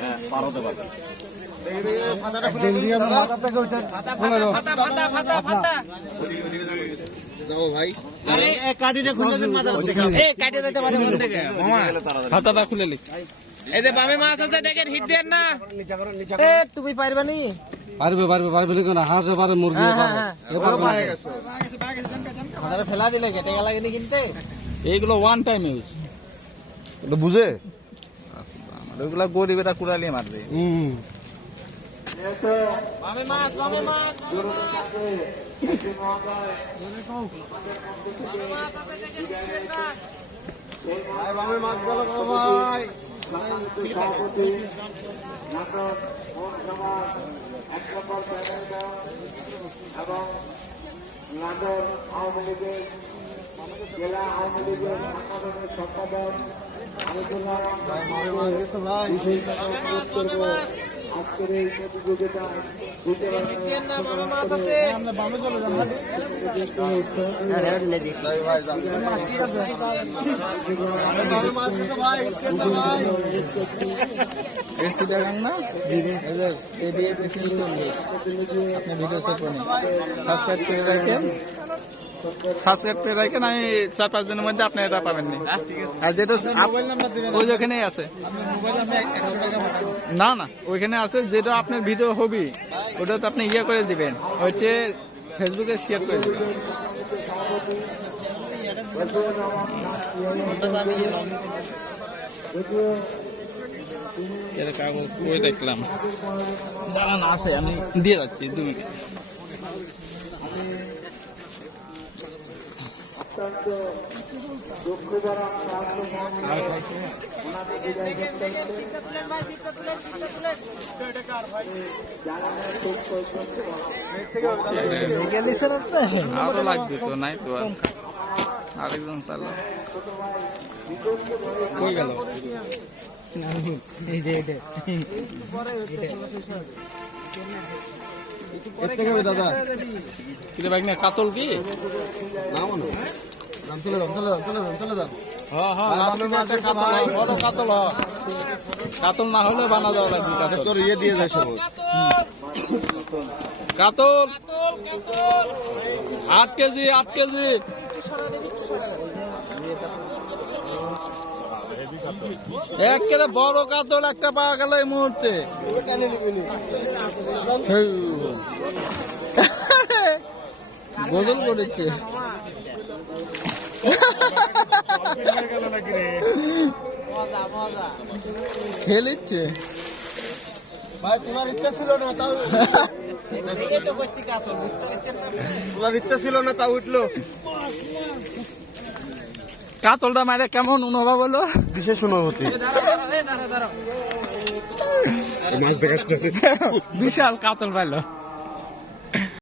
হ্যাঁ হাতাটা খুলে লিখ এই যে বামে মাছ আছে দেখেন হিট দেন না এ তুমি পারবে নি পারবে পারবে পারবে লিখো না হাঁসও পারে মুরগি হ্যাঁ হ্যাঁ ফেলা দিলে কেটে গেল কিনে কিনতে এইগুলো ওয়ান টাইম ইউজ বুঝে ওইগুলো গরিবেরা কুড়ালিয়ে মারবে। বামে মাছ বামে মাছ হিট দেন না এই যে এডিএ বেশি নিতে আপনি ভিডিও সাবস্ক্রাইব করে রাখেন সাবস্ক্রাইব করে রাখেন আমি চার পাঁচ দিনের মধ্যে আপনি এটা পাবেন না আর যেটা ওই ওখানেই আছে। না না ওইখানে আছে যেটা আপনার ভিডিও হবি ওটা তো আপনি ইয়ে করে দিবেন। হচ্ছে ফেসবুকে শেয়ার করে দিবেন। এর কাগজ কই দেখলাম। দাঁড়ান আছে আমি দিয়ে যাচ্ছি দু মিনিট। আর খাইছে? আরও লাগবে তো নাই তো আর। আরেকজন চালো কই গেল? দাদা। বাইক না কাতল কি? না। চলে যান চলে যান চলে যান চলে যান হ্যাঁ হ্যাঁ ভাই, কাতল না হলে বানা লাগবে তোর ইয়ে দিয়ে যায় সবুজ কাতল। আট কেজি আট কেজি। একেবারে বড় কাতল একটা পাওয়া গেল এই মুহূর্তে। হেউ। গোসল করেছে। খেলিচ্ছে? ভাই তোমার ইচ্ছা ছিল না তাও তোমার ইচ্ছা ছিল তাও উঠল। কাতলটা মারে কেমন অনুভব হলো? বিশেষ অনুভূতি। বিশাল কাতল পাইলো।